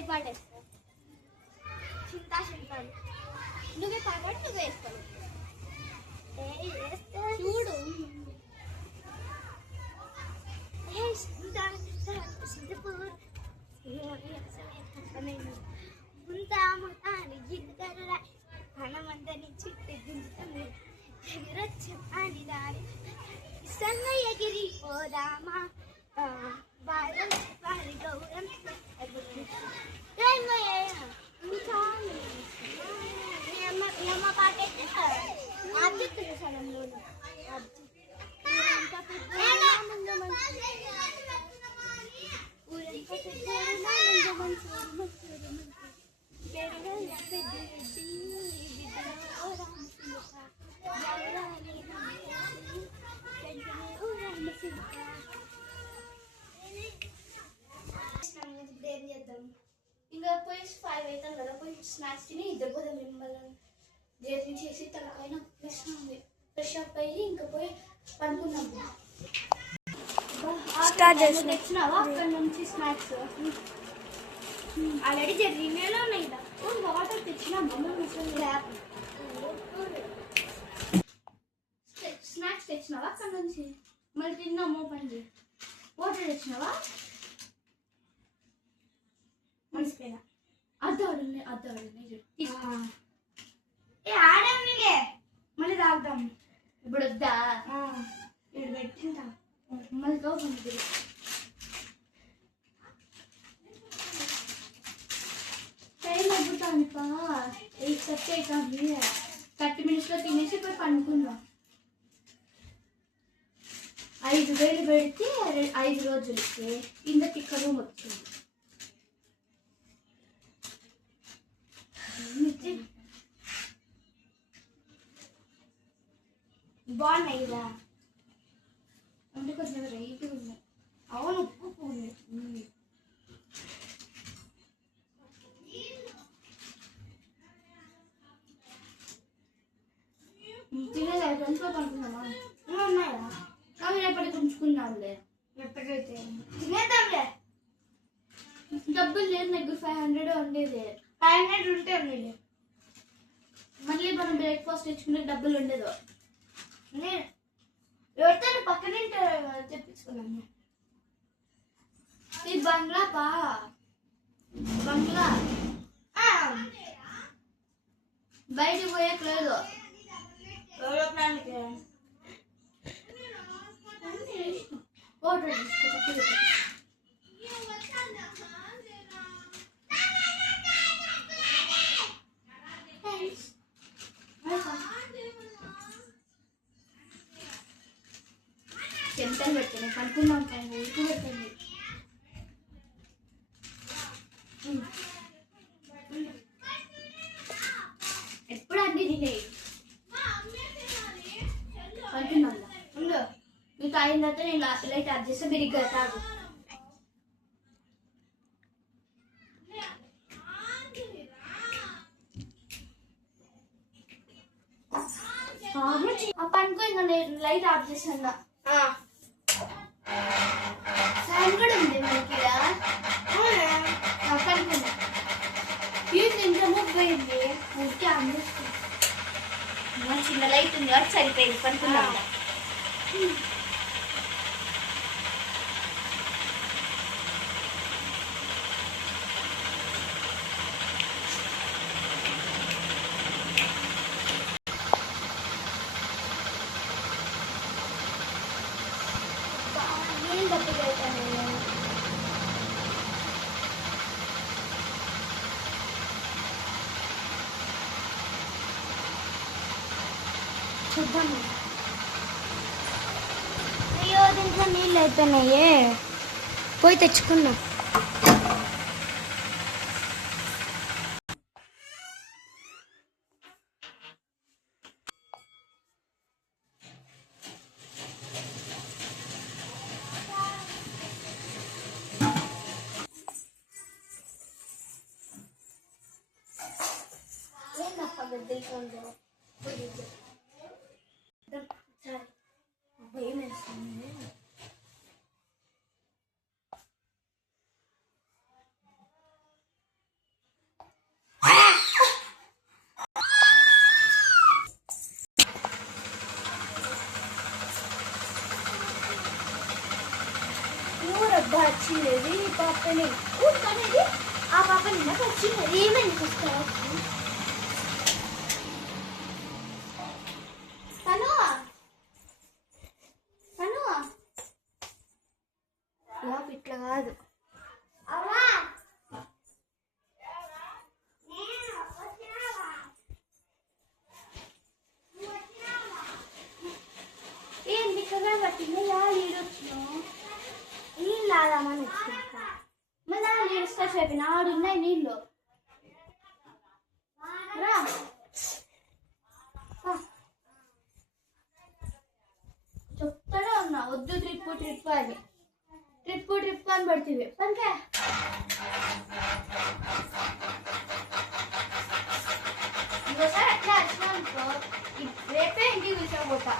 ఏ పాట వేస్తావు? చింతా చింతాలు. నువ్వే పాట నువ్వే వేస్తావు. చూడు హనుమంతని చిట్టి దించుతుంది ఎగిరొచ్చు అని దారి ఇష్టంగా ఎగిరి పోదామా భారం వారి గౌరం అమ్మ పాట అయితే ఆబ్జెక్ట్ స్థలంలో ఇంకా పోయి 5 అవుతాం కదా, పోయి స్నాక్స్ తిని ఇద్దరు పోదాం. మిమ్మల్ని జర్నీ చేసి తలకైనా ఉంది ఫ్రెష్ అప్ అయ్యి ఇంకా పోయి పనుకున్నాం. తెచ్చినావా అక్కడ నుంచి స్నాక్స్? ఆల్రెడీ జర్నీలో ఉన్నాయి కదా, వాటర్ తెచ్చినాము. స్నాక్స్ తెచ్చినావా అక్కడ నుంచి? మళ్ళీ తిన్నాము పని. వాటర్ తెచ్చినావా? మర్చిపోయినా. అద్దవాడున్నాయి ఆడమిలే, మళ్ళీ తాగుతాం. ఇప్పుడు వద్దా? ఇక్కడ పెట్టిందా మళ్ళీ కావుతుంది. టైం అయిపోతుంది. 8:30 అవుతుంది. 30 minutes తినేసి పోయి పండుకుందాం. 5,000 పెడితే 5 రోజులకి కిందకి ఇక్కడ రూమ్ వచ్చింది. బాగున్నాయి కదా అంటే కొంచెం రైట్ ఉన్నాయి. అవును ఉప్పు ఉంది. తినేది అయిపోయింది అనుకున్నామా? ఉన్నాయా? అవి రేపటికి ఉంచుకున్నాంలే. ఎప్పటికైతే తినేద్దాంలే. డబ్బులు లేదు నాకు. 500 ఉండేది. 500 ఉంటే ఉండేది. మళ్ళీ మనం బ్రేక్ఫాస్ట్ తెచ్చుకునే డబ్బులు ఉండేది. నేను ఎవరితో పక్కన తెప్పించుకున్నాను. ఈ బంగ్లా బయటికి పోయేట్లేదు. ఓటర్ చెంతలు పెట్టాను కనుక్కున్నాం. ఉప్పు పెట్టండి. ఎప్పుడు అన్ని తినే కనుక్కున్నాం. మీకు అయిన తర్వాత నేను లైట్ ఆఫ్ చేస్తే మీరు ఇక్కడ తాగు. ఆ పనుకో ఇంకా నేను లైట్ ఆఫ్ చేసాను. ఫ్యాన్ కూడా ఉంది మనకి. పనుకుందా ఏంటి ఎంత ముగ్గుపోయింది. ఊరికే అందిస్తుంది. చిన్న లైట్ ఉంది కాబట్టి సరిపోయింది. పనుకుందా చూద్దాము. అయ్యో దీంట్లో నీళ్ళు అయిపోయినాయే. పోయి తెచ్చుకున్నాం. భయం వేస్తుంది. ఊరుకనేది ఆ పాప నిన్న వచ్చింది ఏమైంది చూస్తావా తను తను ఇట్లా కాదు ఏంది కదా పట్టింది నీళ్ళు వచ్చినావు నీళ్ళు ఆదామని వచ్చింది మళ్ళీ నీళ్ళు ఇస్తా చెప్పిన ఆడున్నాయి నీళ్ళు రా చెప్తానే ఉన్నా వద్దు ట్రిప్ అని ట్రిప్ అని పడుతుంది పనికే ఇంకోసారి ఎట్లా వచ్చినా అనుకో రేపే ఇంటికి తీసుకుపోతా